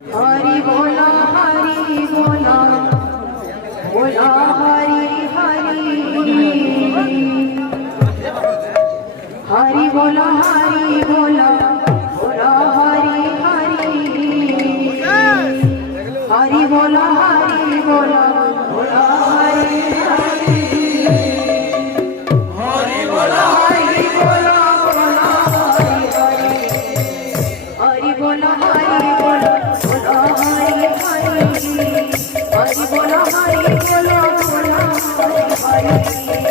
हरि बोला हरि बोला बोला हरि हरि हरि बोला हरि बोला बोला हरि हरि हरि बोला हरि बोला बोला हरि हरि हरि बोला हरि बोला बोला हरि हरि हरि बोला हरि बोला बोला हरि हरि हरि बोला हरि बोला बोला हरि हरि